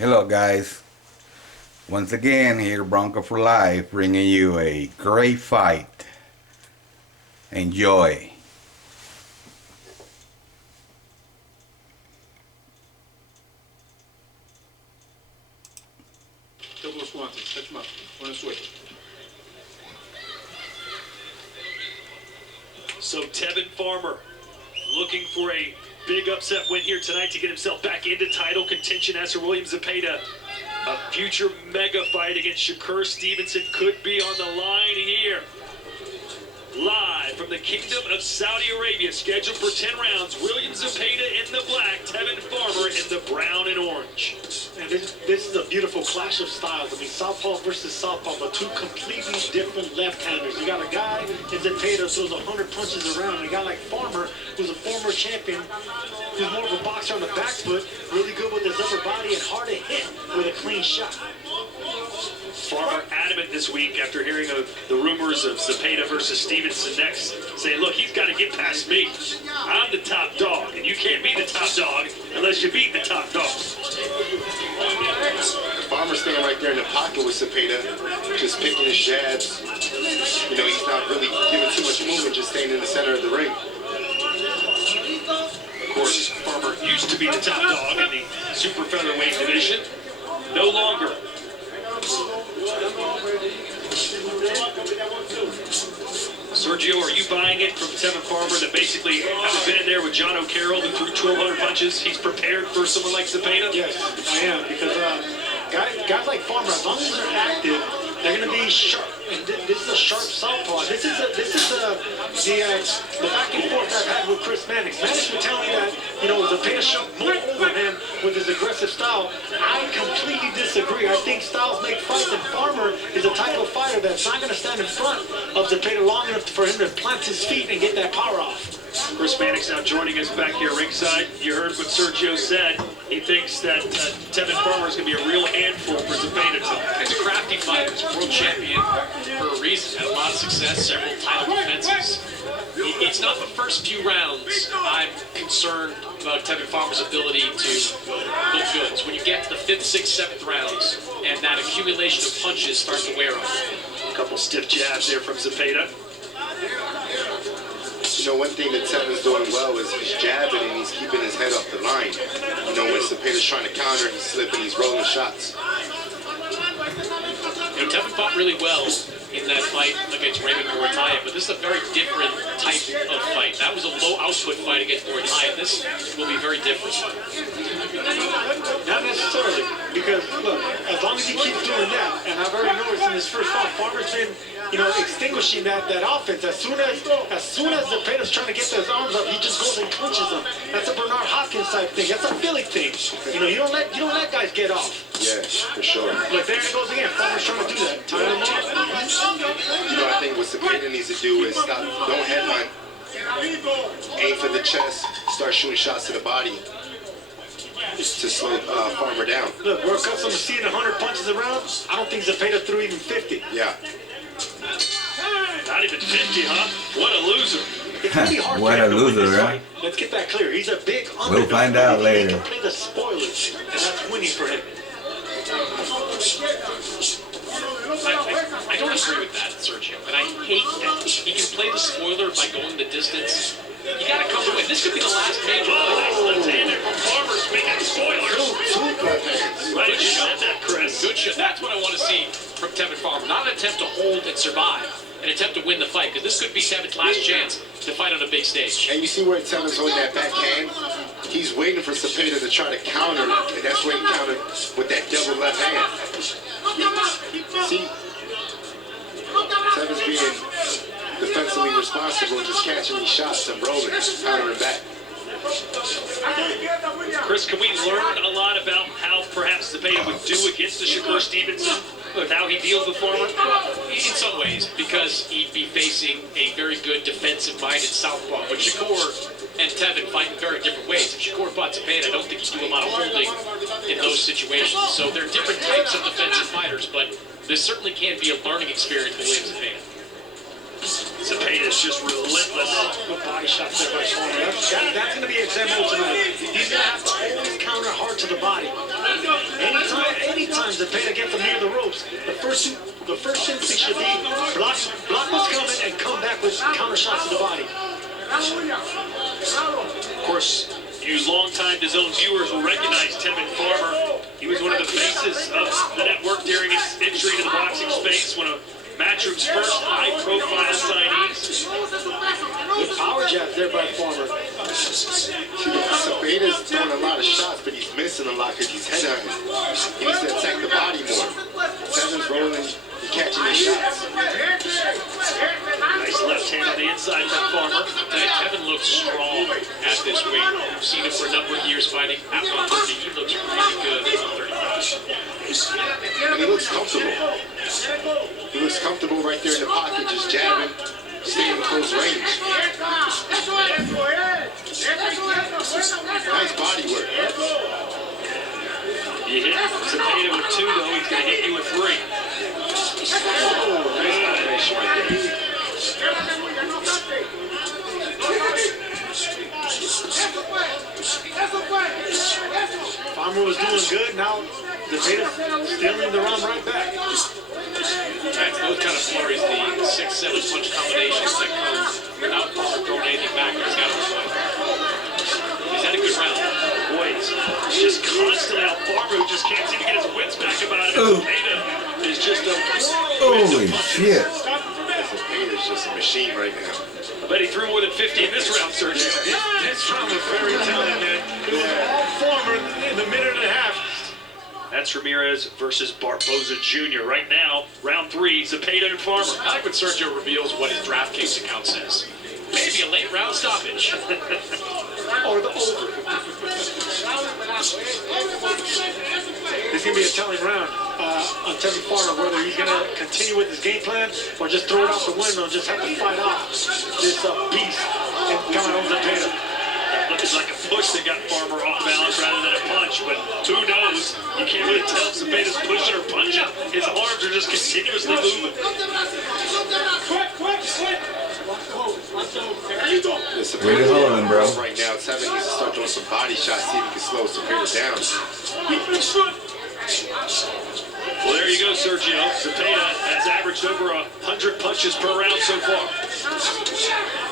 Hello guys, once again here Bronco for Life bringing you a great fight. Enjoy. Double responses, touch him up, on a switch. So Tevin Farmer looking for a big upset win here tonight to get himself back into title contention as for William Zepeda. A future mega fight against Shakur Stevenson could be on the line here. Live from the Kingdom of Saudi Arabia, scheduled for 10 rounds, William Zepeda in the black, Tevin Farmer in the brown and orange. And this is a beautiful clash of styles. I mean, southpaw versus southpaw, but two completely different left-handers. You got a guy in Zepeda who throws 100 punches around, and a guy like Farmer, who's a former champion, who's more of a boxer on the back foot, really good with his upper body and hard to hit with a clean shot. Farmer adamant this week after hearing of the rumors of Zepeda versus Stevenson next, saying, look, he's got to get past me. I'm the top dog, and you can't be the top dog unless you beat the top dog. Farmer staying right there in the pocket with Zepeda, just picking his jabs. You know, he's not really giving too much movement, just staying in the center of the ring. Of course, Farmer used to be the top dog in the super featherweight division. No longer. Sergio, are you buying it from Tevin Farmer that basically, having been in there with John O'Carroll who threw 1,200 punches, he's prepared for someone like Zepeda? Yes, I am, because guys like Farmer, as long as they're active, they're going to be sharp. And this is a sharp southpaw. This is the back and forth I've had with Chris Mannix. Mannix would tell me that, you know, Zepeda shot more over him with his aggressive style. I completely disagree. I think styles make fights, and Farmer is a type of fighter that's not going to stand in front of Zepeda long enough for him to plant his feet and get that power off. Chris Mannix now joining us back here ringside. You heard what Sergio said. He thinks that Tevin Farmer is going to be a real handful for Zepeda tonight. He's a crafty fighter. He's a world champion for a reason. Had a lot of success, several title defenses. It's not the first few rounds I'm concerned about Tevin Farmer's ability to look good. It's when you get to the 5th, 6th, 7th rounds and that accumulation of punches starts to wear off. A couple stiff jabs there from Zepeda. You know, one thing that Tevin's doing well is he's jabbing and he's keeping his head off the line. You know, when Zepeda's trying to counter, he's slipping, he's rolling shots. You know, Tevin fought really well in that fight against Raymond Morataya, but this is a very different type of fight. That was a low output fight against Morataya. This will be very different. Not necessarily, because look, as long as he keeps doing that, and I've already noticed in his first fight, Farmer's been, you know, extinguishing that offense. As soon as Zepeda's trying to get his arms up, he just goes and punches him. That's a Bernard Hopkins type thing. That's a Philly thing. You know, you don't let guys get off. Yeah, for sure. Look, there it goes again. Farmer's trying to do that. Time him off. You know, I think what Zepeda needs to do is stop, don't headline, aim for the chest, start shooting shots to the body to slow Farmer down. Look, we're accustomed to seeing 100 punches around. I don't think Zepeda threw even 50. Yeah. Not even 50, huh? What a loser. It's really hard What for a him to win loser, this huh? fight. Let's get that clear. He's a big underdog. We'll find out later. He can play the spoilers, and that's winning for him. I don't agree with that, Sergio, and I hate that. He can play the spoiler by going the distance. You got to come to win. This could be the last major Nice fight. left-hander from Farmer, speaking of spoilers. Right, you said that, Chris. Good shot. That's what I want to see from Tevin Farmer. Not an attempt to hold and survive, an attempt to win the fight, because this could be Tevin's last chance to fight on a big stage. And you see where Tevin's holding that backhand? He's waiting for Zepeda to try to counter, and that's where he countered with that double left hand. See, Tevin's being defensively responsible, just catching these shots and rolling, countering back. Chris, can we learn a lot about how perhaps Zepeda would do against the Shakur Stevenson? With how he deals with Farmer? In some ways, because he'd be facing a very good defensive-minded southpaw. But Shakur and Tevin fight in very different ways. If Shakur fought Zepeda, I don't think he'd do a lot of holding in those situations. So they're different types of defensive fighters, but this certainly can be a learning experience for William Zepeda. Zepeda's just relentless. Good body shots there by Farmer. That's going to be his MO tonight. He's going to have to always counter hard to the body. Anytime Zepeda gets him near the ropes, the first instinct should be block what's coming and come back with counter shots to the body. Of course, you longtime DAZN viewers will recognize Tevin Farmer. He was one of the faces of the network during his entry to the boxing space, one of Matchroom's first high-profile signees. Good power jab there by Farmer. Zepeda's throwing a lot of shots, but he's missing a lot because he's headhunting. He needs to attack the body more. Tevin's rolling, he's catching his shots. Nice left hand on the inside from Farmer. Tevin looks strong at this weight. I've seen him for a number of years fighting at 130. He looks really good at 135. And he looks comfortable. He looks comfortable right there in the pocket, just jabbing, staying in close range. Nice body work. You hit Zepeda with 2, though. He's going to hit you with 3. Oh, nice combination right there. Farmer was doing good, now Zepeda stealing the run right back. That's those kind of flurries, the 6-7 punch combinations that come without Farmer throwing anything back. He's got to fight. He's had a good round. Boy, it's just constant out. Farmer who just can't seem to get his wits back about it. Zepeda is just a Holy shit. Zepeda's just a machine right now. I bet he threw more than 50 in this round, Sergio. This round was very telling, man. It was all Farmer in the minute and a half. That's Ramirez versus Barboza Jr. Right now, round 3, Zepeda and Farmer. I like when Sergio reveals what his DraftKings account says. Maybe a late round stoppage. Or the over. This is going to be a telling round on Tevin Farmer, whether he's going to continue with his game plan or just throw it out the window and just have to fight off this beast and Camaron Zepeda. Looks like a push that got Farmer off balance rather than a punch, but who knows? You can't really tell if Zepeda's pushing or punching. His arms are just continuously moving. Really holding, bro. Right now, Tevin needs to start doing some body shots, see if he can slow Zepeda down. Well, there you go, Sergio. Zepeda has averaged over 100 punches per round so far.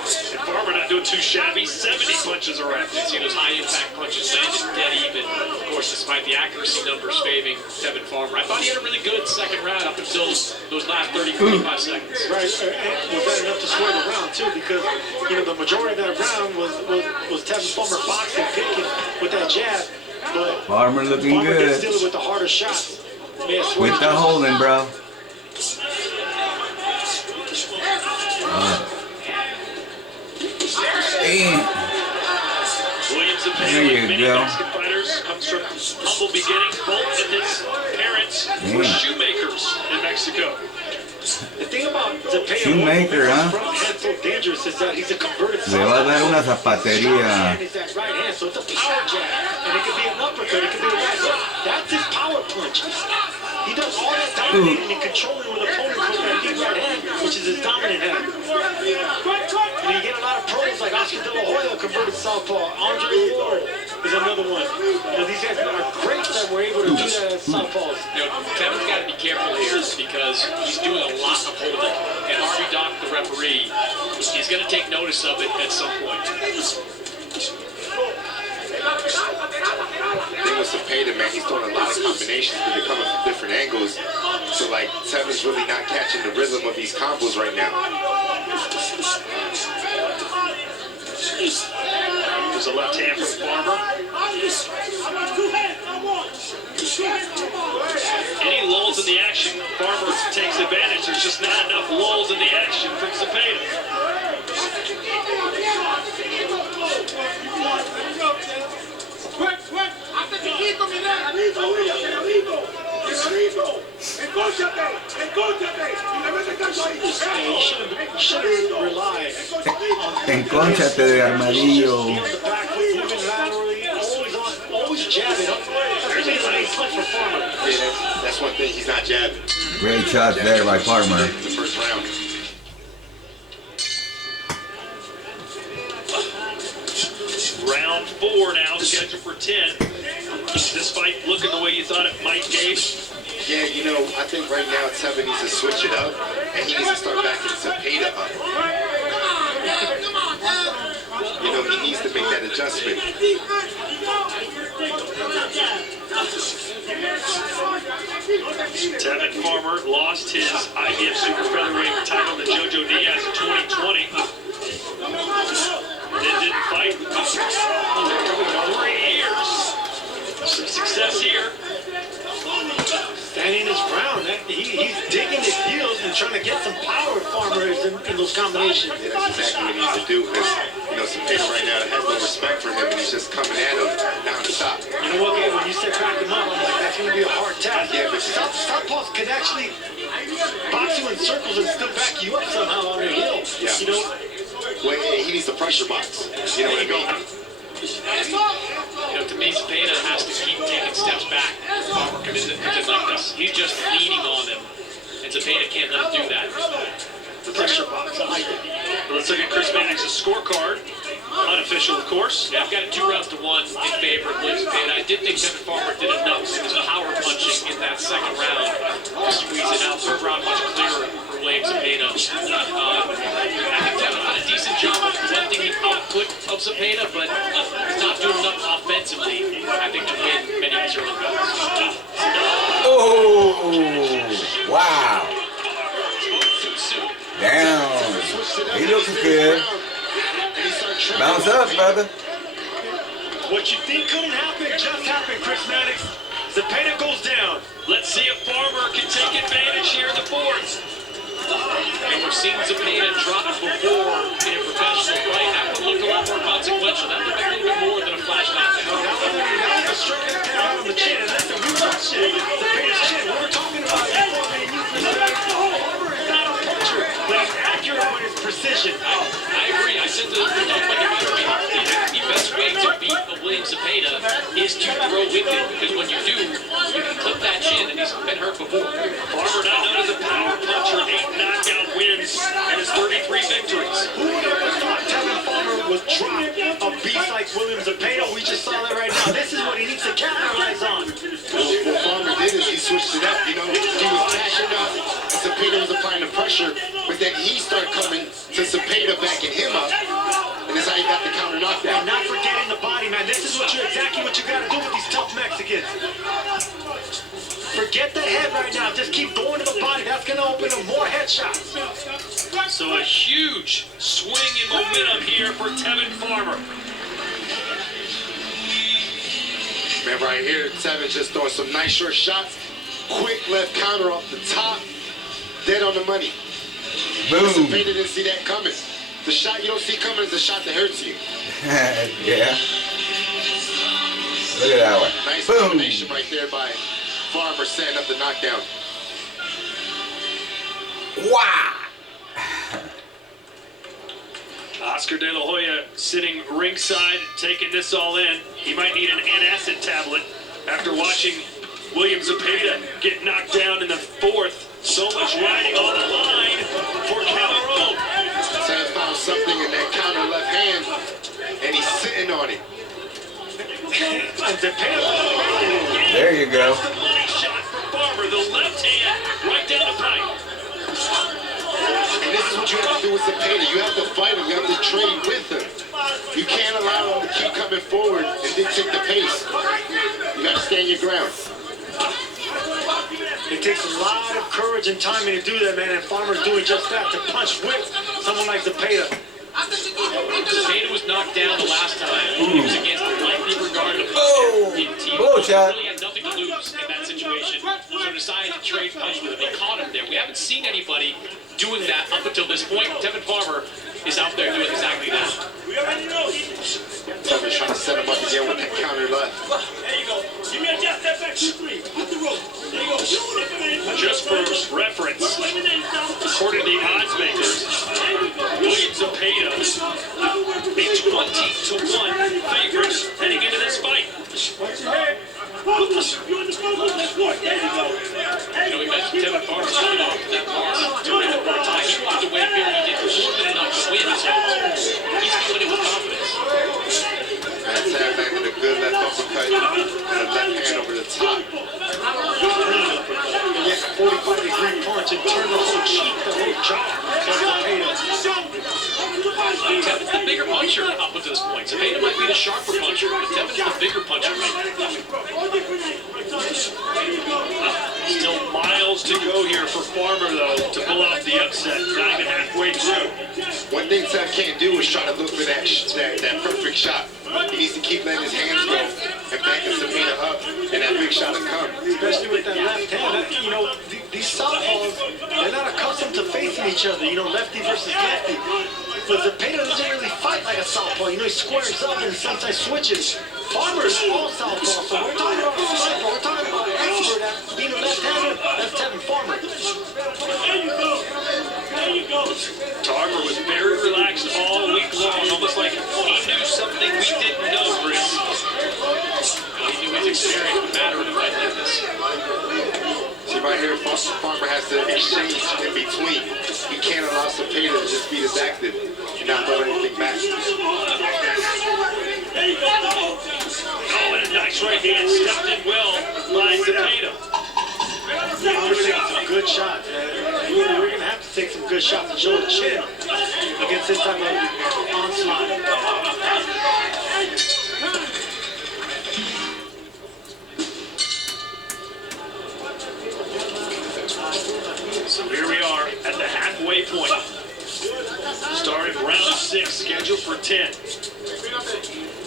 And Farmer not doing too shabby, 70 punches a round. You see those high-impact punches landed dead even. Of course, despite the accuracy numbers favoring Tevin Farmer. I thought he had a really good second round up until those last 30, 45 seconds. Right, and was that enough to sway the round too? Because the majority of that round was Tevin Farmer boxing, picking with that jab, but Farmer looking Farmer gets good. still with the harder shots. With the holding, bro. Damn. Williams and There you many go. Mexican fighters comes from humble beginnings. Both of his parents were shoemakers in Mexico. The thing about Zepeda, Shoemaker, huh? front hand so dangerous is that he's a converted Le va a dar una Short zapatería. hand is that right hand, so it's a power jab, and it could be an uppercut, it could be a right hook. That's his power punch. He does all that dominating and controlling with opponents with that deep right hand, which is his dominant hand. And you get a lot of pros like Oscar De La Hoya, converted southpaw. Andre Ward is another one. These guys are great that we're able to do that as southpaws. Kevin's got to be careful here because he's doing a lot of holding. And Harvey Dock, the referee, he's going to take notice of it at some point. The thing with Zepeda, man, he's throwing a lot of combinations, but they're coming from different angles. So, like, Tevin's really not catching the rhythm of these combos right now. There's a left hand from Farmer. Any lulls in the action, Farmer takes advantage. There's just not enough lulls in the action from Zepeda. You shouldn't rely Encónchate de armadillo. on the back foot, moving laterally, always jabbing. Everything's a nice punch for Farmer. Yeah, that's one thing, he's not jabbing. Great shots there by Farmer. The first round. Round 4 now, scheduled for 10. This fight looking the way you thought it might, Gabe. Yeah, you know, I think right now Tevin needs to switch it up, and he needs to start backing Zepeda up. You know, he needs to make that adjustment. Tevin Farmer lost his IBF Super Featherweight title to JoJo Diaz in 2020. Didn't fight for 3 years. Some success here. Standing his ground. He's digging his heels and trying to get some power, Farmer, in those combinations. Yeah, that's exactly what he needs to do, because, you know, Zepeda right now has no respect for him, and he's just coming at him non-stop. You know what, Gabe, when you said back him up, I'm like, that's going to be a hard task. Yeah, but Southpaws can actually box you in circles and still back you up somehow on their heel. Yeah. You know? Well, he needs the pressure box. You know what I mean? You know, to me, Zepeda has to keep taking steps back. Farmer comes in like this. He's just leaning on him, and Zepeda can't let him do that. The pressure box. I like it. Let's look at Chris Mannix's scorecard. Unofficial, of course. Yeah, I've got it 2-1 in favor of Williams Zepeda. I did think Tevin Farmer did enough with his power punching in that second round to squeeze it out. Third round much clearer for Williams Zepeda. I think Tevin did a decent job of preventing the output of Zepeda, but he's not doing enough offensively, I think, to win many of these early rounds. Oh, wow. Too soon. Damn. He looking good. Bounce up, brother. What you think couldn't happen just happened, Chris Mannix. Zepeda goes down. Let's see if Farmer can take advantage here in the fourth. And we've seen Zepeda drop before in a professional fight. That would look a lot more consequential. That looked like a little bit more than a flash knockdown. That was a straight down on the chin. And listen, we watched Zepeda's chin. We were talking about it before me and you, Chris Mannix. Farmer is not a puncher, but he's accurate with his precision. I agree. I said the best way to beat a Williams Zepeda is to throw with it, because when you do, you can clip that chin, and he's been hurt before. Farmer not known as a power puncher, 8 knockout wins, and his 33 victories. Who would have ever thought Tevin Farmer would drop a beast like Williams Zepeda? We just saw that right now. This is what he needs to capitalize on. What Farmer did is he switched it up, you know. He was tashing up, Zepeda was applying the pressure, but then he started coming to Zepeda backing him up, and that's how he got the counter knockdown. And not forgetting the body, man. This is exactly what you got to do with these tough Mexicans. Forget the head right now. Just keep going to the body. That's going to open up more headshots. So a huge swing in momentum here for Tevin Farmer. Man, right here, Tevin just throwing some nice short shots. Quick left counter off the top. Dead on the money. Boom. Zepeda didn't see that coming. The shot you don't see coming is the shot that hurts you. Yeah. Look at that one. Nice Boom. combination right there by Farmer setting up the knockdown. Wow. Oscar De La Hoya sitting ringside, taking this all in. He might need an antacid tablet after watching Williams Zepeda get knocked down in the fourth. So much riding on the line for Camaron. Sam found something in that counter left hand, and he's sitting on it. There you go. That's the money shot for Farmer. The left hand right down the pipe. And this is what you have to do with Zepeda. You have to fight him. You have to trade with him. You can't allow him to keep coming forward and dictate the pace. You got to stand your ground. It takes a lot of courage and timing to do that, man. And Farmer's doing just that, to punch with someone like Zepeda. Zepeda was knocked down the last time. He was against the lightly regarded team. He really had nothing to lose in that situation, so decided to trade punch with him. They caught him there. We haven't seen anybody doing that up until this point. Tevin Farmer is out there doing exactly that. Tevin's trying to set him up again with that counter left. There you go. Give me a jab, step back, 2-3. Hit the rope. There you go. Just for reference, according to the odds makers, Williams Zepeda, a 20-1 favorite heading into this fight. Watch your head. Focus. You're in the focus. There you go. You know, we mentioned Tevin Farmer coming off to that mark to win the tie. He walked away feeling he did more than enough to win, so he's going in with confidence. And Tab landed a good left uppercut and a left hand over the top. actually turned the whole cheek, the whole jaw towards Zepeda. Tevin's the bigger puncher up until this point. Zepeda might be the sharper puncher, but Tevin is the bigger puncher right now. Still miles to go here for Farmer, though, to pull off the upset. Not even halfway through. One thing Tev can't do is try to look for that perfect shot. He needs to keep letting his hands go and backing Zepeda up, and that big shot will come. Especially with that left hand. You know, these southpaws, they're not accustomed to facing each other. You know, lefty versus lefty. But Zepeda doesn't really fight like a southpaw. You know, he squares up and sometimes switches. Farmer is all southpaw, so we're talking about a sniper. We're talking about an expert at being a left-hander. That's Tevin Farmer. There you go. There you go. Tarver was very relaxed all week long, almost like he knew something we didn't know, Chris. He knew his experience would matter in a fight like this. See right here, Farmer has to exchange in between. He can't allow Zepeda to just be this active and not throw anything back. Oh, and a nice right hand stepped in well by Zepeda. Farmer's taking some good shots, man. We're going to have to take some good shots to show the chin against this type of onslaught. So here we are at the halfway point. Started round 6, scheduled for 10.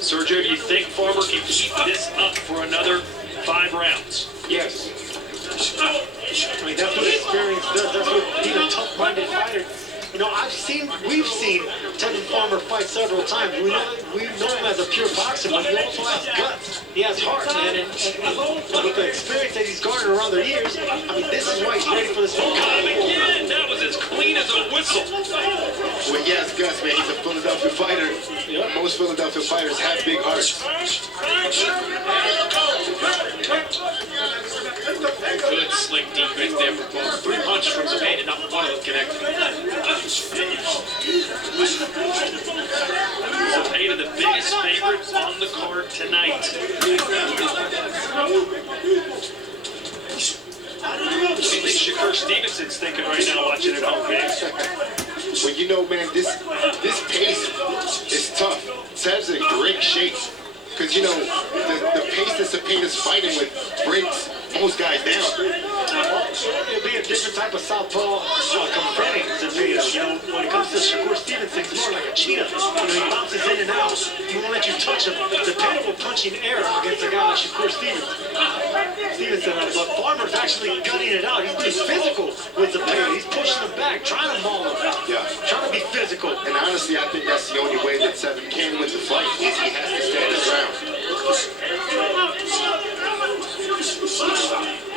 Sergio, do you think Farmer can keep this up for another 5 rounds? Yes. I mean, that's what experience does. That's what being a tough-minded fighter. You know, we've seen Tevin Farmer fight several times. We know him as a pure boxer, but he also has guts. He has heart, man. And with the experience that he's garnered around the years, I mean, this is why he's ready for this whole Got him again! That was as clean as a whistle. Well, he has guts, man. He's a Philadelphia fighter. Most Philadelphia fighters have big hearts. Good slick defense there for both. 3 punches from Zepeda, not one of them connected. Zepeda, the biggest favorite on the card tonight. What do you think Shakur Stevenson's thinking right now watching at home, man? Well, you know, man, this pace is tough. Tev's in great shape. Because, you know, the pace that Zepeda's fighting with breaks most guys down. It'll be a different type of southpaw confronting Zepeda. You know, when it comes to Shakur Stevenson, he's more like a cheetah. You know, he bounces in and out. He won't let you touch him. Zepeda will punch in air against a guy like Shakur Stevenson. But Farmer's actually gutting it out. He's being physical with Zepeda. He's pushing him back, trying to maul him. Yeah. Trying to be physical. And honestly, I think that's the only way that Tevin can win the fight is he has to stand his ground.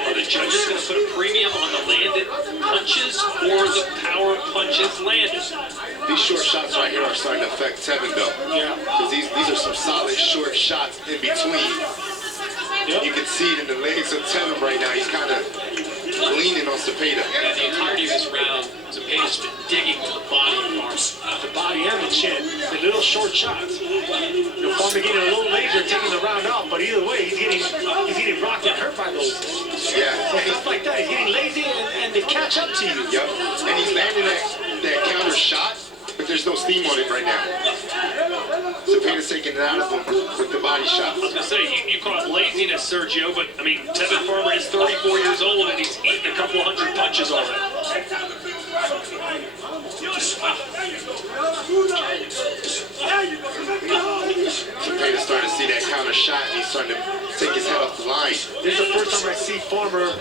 Are the judges going to put a premium on the landed punches or the power punches landed? These short shots right here are starting to affect Tevin, though. Yeah. Because these are some solid short shots in between. Yep. You can see it in the legs of Tevin right now. He's kind of leaning on Zepeda. Yeah, the entirety of this round, Zepeda's been digging with the body of Farmer. The body and the chin. The little short shots. You know, Farmer getting a little laser, taking the round off, but either way, he's getting rocked and hurt by those. Yeah. So stuff like that. He's getting lazy and they catch up to you. Yep. And he's landing that counter shot, but there's no steam on it right now. Zepeda's taking it out of him with the body shot. I was going to say, you call it laziness, Sergio, but, I mean, Tevin Farmer is 34 years old and he's eaten a couple hundred punches already. Zepeda's starting to see that counter shot and he's starting to take his head off the line. This is the first time I see Farmer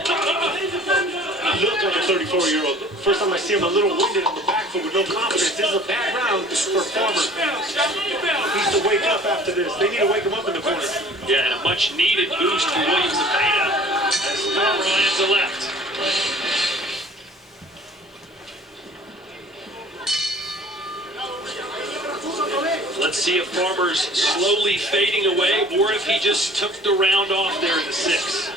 look like a 34-year-old. First time I see him a little winded on the back foot with no confidence. This is a bad round for Farmer. He needs to wake up after this. They need to wake him up in the corner. Yeah, and a much-needed boost for William Zepeda as Farmer lands a left. Let's see if Farmer's slowly fading away or if he just took the round off there in the 6th.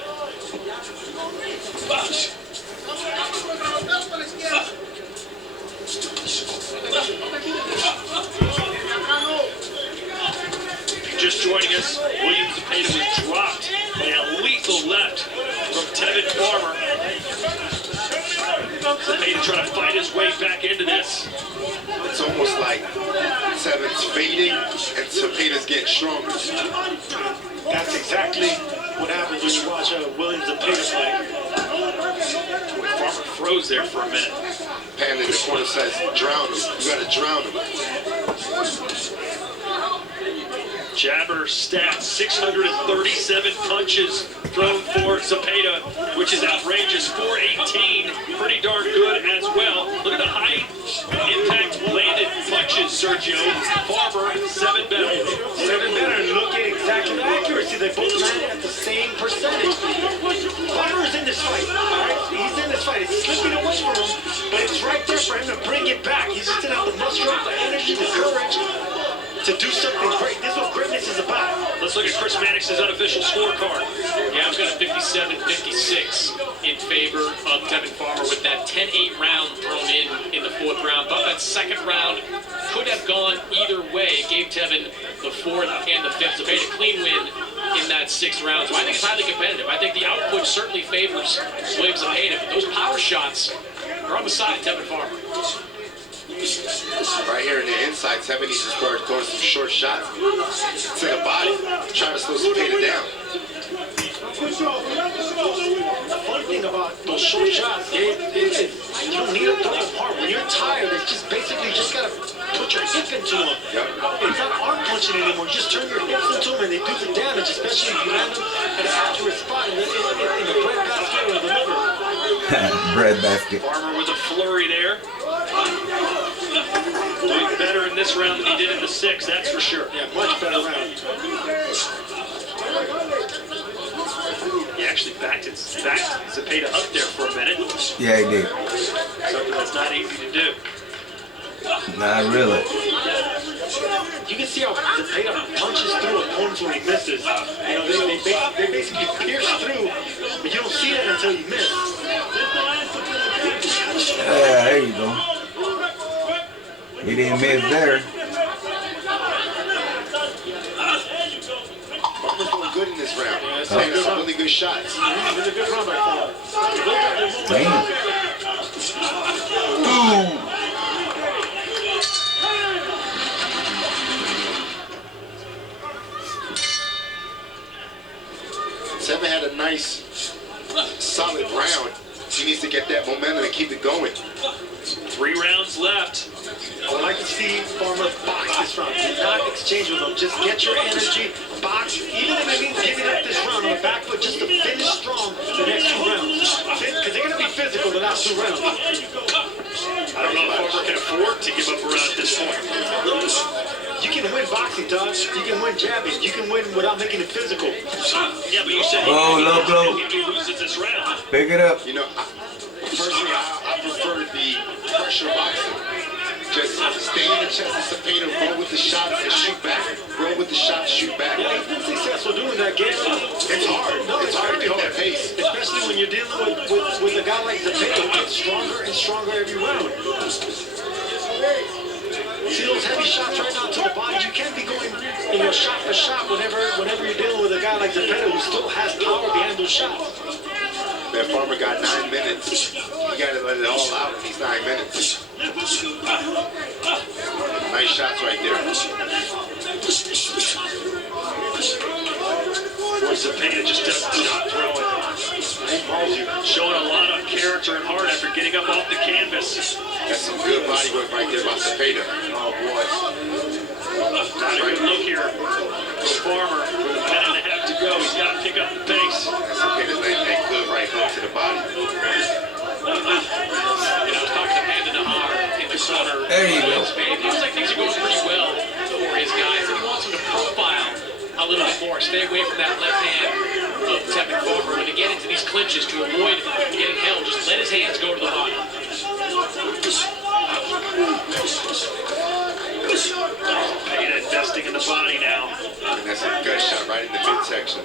Just joining us, William Zepeda was dropped by a lethal left from Tevin Farmer. Zepeda trying to fight his way back into this. It's almost like Tevin's fading and Zepeda's getting stronger. That's exactly what happens when you watch Williams Zepeda fight. Farmer froze there for a minute. Pan in the corner says, drown him. You gotta drown him. Jabber stats, 637 punches thrown for Zepeda, which is outrageous. 418, pretty darn good as well. Look at the high impact landed punches, Sergio. Farmer, 7 better. 7 better, and look at exactly the accuracy. They both landed at the same percentage. Farmer's in this fight, all right? He's in this fight. It's slipping away from him, but it's right there for him to bring it back. He's just gonna have the muster up, the energy, the courage to do something great. This is what greatness is about. Let's look at Chris Mannix's unofficial scorecard. Yeah, I've got a 57-56 in favor of Tevin Farmer with that 10-8 round thrown in the 4th round. But that 2nd round could have gone either way. Gave Tevin the 4th and the 5th. Zepeda clean win in that 6th round. So I think it's highly competitive. I think the output certainly favors Williams Zepeda, but those power shots are on the side of Tevin Farmer. Right here in the inside, Tevin needs to start throwing some short shots to the body, trying to slow Zepeda down. The funny thing about those short shots, you don't need to throw them hard. When you're tired, it's just basically just gotta put your hip into them. Yep. It's not arm punching anymore. You just turn your hips into them and they do the damage, especially if you land them at an accurate spot in the breadbasket or the liver. Bread basket. Farmer with a flurry there. Doing better in this round than he did in the 6th, that's for sure. Yeah, much better round. He actually backed Zepeda up there for a minute. Yeah, he did. Something that's not easy to do. Not really. You can see how Zepeda punches through opponents when he misses. You know, they basically pierce through, but you don't see that until you miss. Yeah, there you go. He didn't miss there. Farmer's doing good in this round. Yeah, it's Taking some really good shots. It's a good run by Farmer. Damn. Boom. Tevin had a nice, solid round. He needs to get that momentum and keep it going. 3 rounds left. I would like to see Farmer box this round. Do not exchange with him. Just get your energy, box, even if it means giving up this round on the back foot just to finish strong the next 2 rounds. Because they're going to be physical the last 2 rounds. I don't know if Farmer can afford to give up a round at this point. You can win boxing, Doug. You can win jabbing. You can win without making it physical. Yeah, but you said he loses this round. Pick it up. You know, personally, I prefer the pressure boxing. Just stay in the chest of Zepeda, roll with the shots and shoot back. Roll with the shots, shoot back. Yeah, he's been successful doing that, Gabe. It's hard. No, It's hard to very get that pace. Especially when you're dealing with a guy like Zepeda who gets stronger and stronger every round. See those heavy shots right now to the body? You can't be going, shot for shot whenever you're dealing with a guy like Zepeda who still has power behind those shots. That Farmer got 9 minutes. You gotta let it all out in these 9 minutes. Nice shots right there. Zepeda just doesn't stop throwing. Showing a lot of character and heart after getting up off the canvas. That's some good body work right there by Zepeda. Oh boy. Not a good look here for Farmer. With a minute and a half to go, he's got to pick up the pace. Zepeda's laying that good right hook to the body. I was talking to Panda Nahar in the corner. There you go. It feels like things are going pretty well for his guys. And he wants him to profile a little bit more. Stay away from that left hand of Tevin Farmer. When they get into these clinches to avoid getting held, just let his hands go to the body. Zepeda investing in the body now. And that's a gut shot right in the midsection.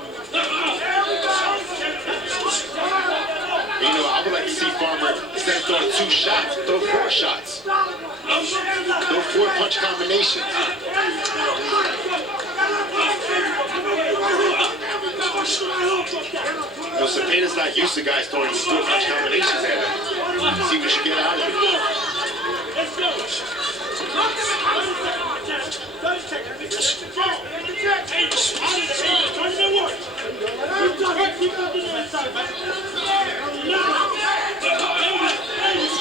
I would like to see Farmer, instead of throwing 2 shots, throw 4 shots. Throw 4 punch combinations. No, Zepeda's not used to guys throwing 4-punch combinations at him. See what you get out of it.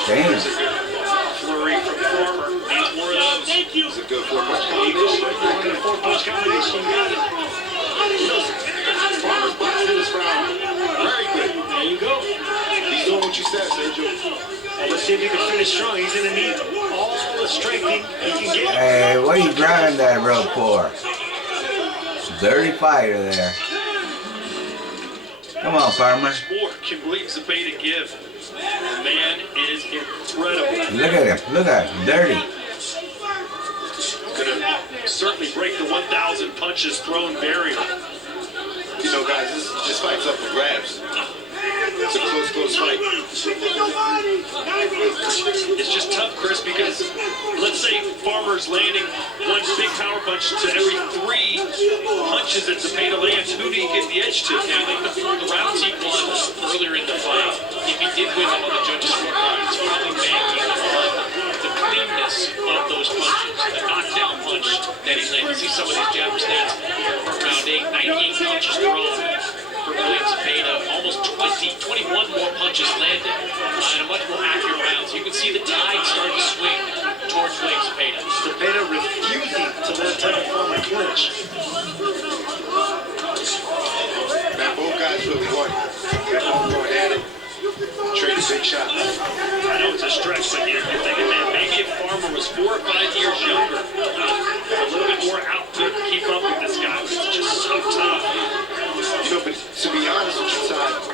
Damn. Flurry from Farmer. Needs more of those. It's a good 4-punch combination. Good 4-punch combination. You got it. Farmer's boxing this round. Very good. There you go. He's doing what you said, Sergio. Let's see if he can finish strong. He's going to need all the strength he can get. Hey, what are you driving that rope for? Dirty fighter there. Come on, Farmer. More can William Zepeda give. The man is incredible. Look at him. Look at him. Dirty. Gonna certainly break the 1,000 punches thrown barrier. You know, guys, this fight's up for grabs. It's a close fight. It's just tough, Chris, because let's say Farmer's landing one big power punch to every 3 punches that Zepeda lands. Who do you get the edge to? Now, I think the rounds he won earlier in the fight, if he did win them on the judges' scorecard, it's probably banking on the cleanness of those punches, the knockdown punch that he landed. See some of these jabber stats from round 8, 98 punches thrown for William Zepeda, almost 21 more punches landed, and a much more accurate round. So you can see the tide starting to swing towards William Zepeda. Zepeda refusing to let Tevin Farmer clinch. Now, both guys really won. They're both going at it. Trading big shots. I know it's a stretch, but you're thinking, man, maybe if Farmer was 4 or 5 years younger, a little bit more output to keep up with this guy. It's just so tough. You know, but to be honest with you, Todd,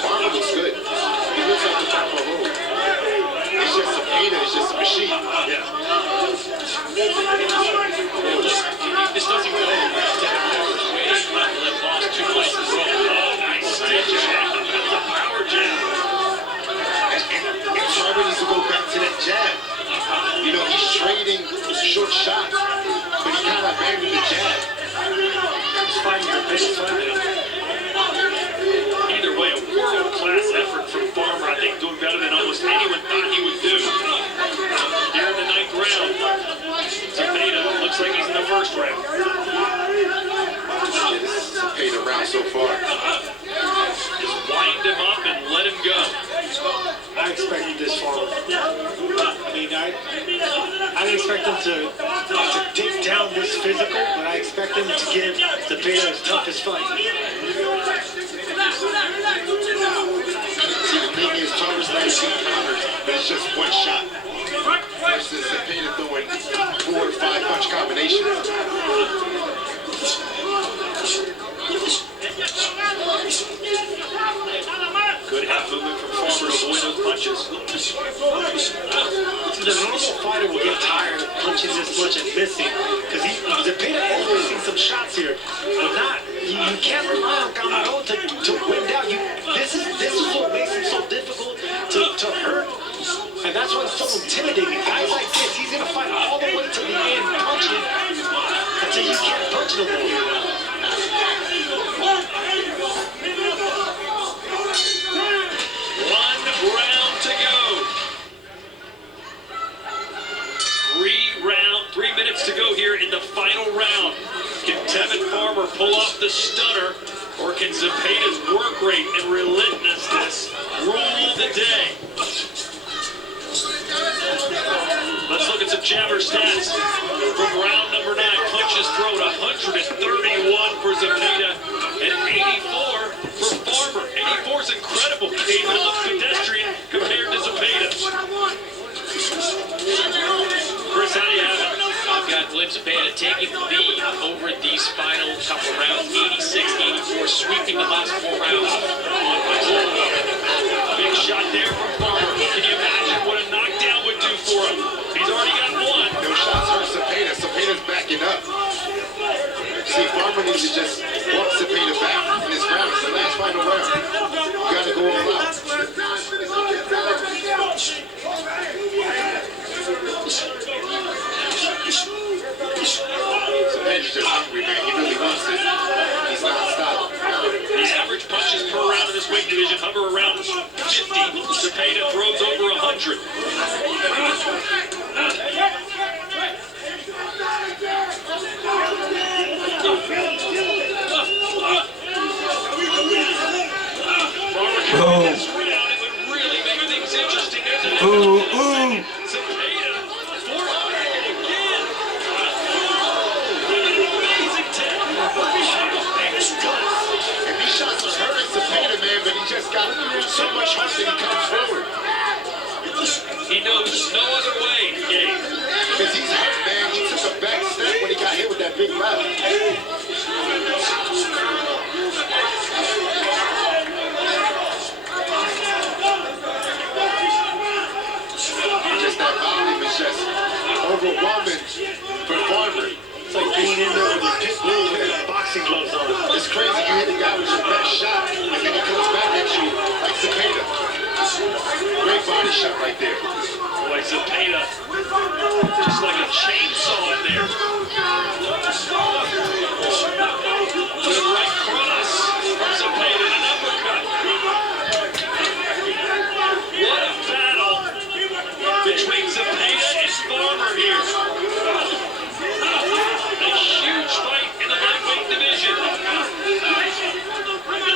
Farmer looks good. He looks like the top of the road. It's just Zepeda, it's just a machine. Yeah. This doesn't go Tevin Farmer's way. They've lost 2 fights in a row. Oh, nice stick jab. That's a power jab. And Farmer needs to go back to that jab. You know, he's trading short shots, but he kind of abandoned the jab. He's fighting Zepeda's fighting. Either way, a world-class effort from Farmer. I think doing better than almost anyone thought he would do. Here in the 9th round, Zepeda looks like he's in the 1st round. Yeah, this is Zepeda round so far. Just wind him up and let him go. I expected this Farmer. I mean, I didn't expect him to take down this physical, but I expect him to give Zepeda his toughest fight. See, the thing is, Farmer's 19 counters, but it's just 1 shot. Versus Zepeda throwing 4 or 5 punch combinations. Good half movement from Farmer to avoid those punches. The normal fighter will get tired of punching this much and missing, because Zepeda is missing some shots here. But not, you can't rely on Camaron to win down. This is what makes him so difficult to hurt, and that's why it's so intimidating. Guys like this, he's gonna fight all the way to the end, punching until you can't punch no more. To go here in the final round. Can Tevin Farmer pull off the stunner, or can Zepeda's work rate and relentlessness rule the day? Let's look at some jabber stats from round number 9. Punches thrown 131 for Zepeda and 84 for Farmer. 84 is incredible. It looks pedestrian compared to Zepeda. Chris, how do you have it? I've got William Zepeda taking the lead over these final couple rounds, 86-84, sweeping the last 4 rounds. Big shot there from Farmer. Can you imagine what a knockdown would do for him? He's already got 1. No shots hurt Zepeda. Zepeda's backing up. See, Farmer needs to just walk Zepeda back in this round. It's the last final round. You gotta go all out. Zepeda's just hungry, man. He really wants it. He's not stopping. He's 100. Oh. This round, it would really make things interesting. There's another Ooh, second. ooh. Zepeda, 400 again. An amazing tap. And these shots are hurting Zepeda, man, but he just got so much heart that he comes forward. He knows no other way, Gabe. Because he's hurt, man. He took a back step when he got hit with that big left. Just that volume is just overwhelming for Farmer. It's like being in there with your pit bull with boxing gloves on. It's crazy. You hit a guy with your best shot, and then he comes back at you like Zepeda. Great body shot right there. Boy, Zepeda, just like a chainsaw in there. Good right cross from Zepeda, and an uppercut. What a battle between Zepeda and Farmer here. A huge fight in the lightweight division.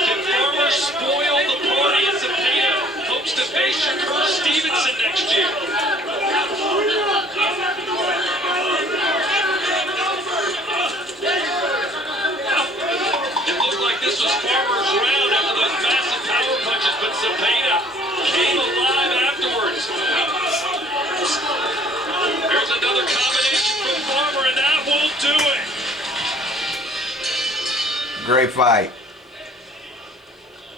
Can Farmer spoil the party as Zepeda hopes to face Shakur Stevenson next year? It looked like this was Farmer's round after those massive power punches, but Zepeda came alive afterwards. There's another combination from Farmer, and that won't do it. Great fight.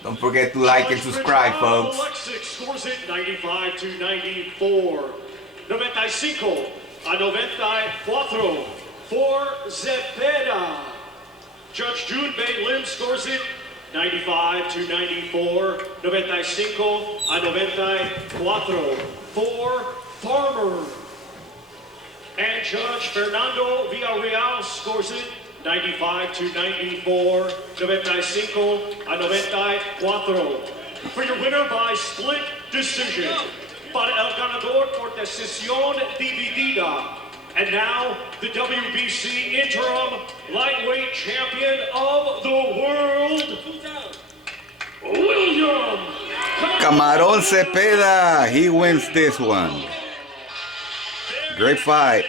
Don't forget to like and subscribe, folks. Alexic scores it 95-94. 95 a 94 for Zepeda. Judge Junbei Lim scores it 95-94. 95 a 94 for Farmer. And Judge Fernando Villarreal scores it 95-94, 95 a 94. For your winner by split decision, para el ganador por decisión dividida. And now, the WBC interim lightweight champion of the world, William Camaron Zepeda. He wins this one. Great fight.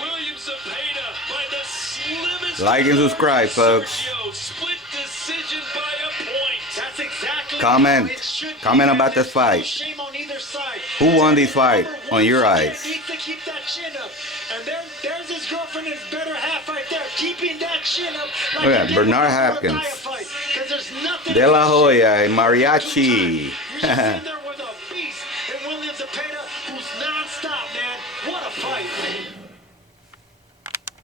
William Zepeda by the slimmest Like and subscribe, folks. split decision by a point. That's exactly Comment. how it should be. Comment about There's this fight. no shame on either side. Who won this fight on your eyes? Needs to keep that chin up. And there's his girlfriend, his better half right there, keeping that chin up. Like Look at he did Bernard before the Hopkins. Maya fight. 'Cause there's nothing De La else. Hoya and Mariachi. You're just in there with a beast. And William Zepeda, who's non-stop, man. What a fight.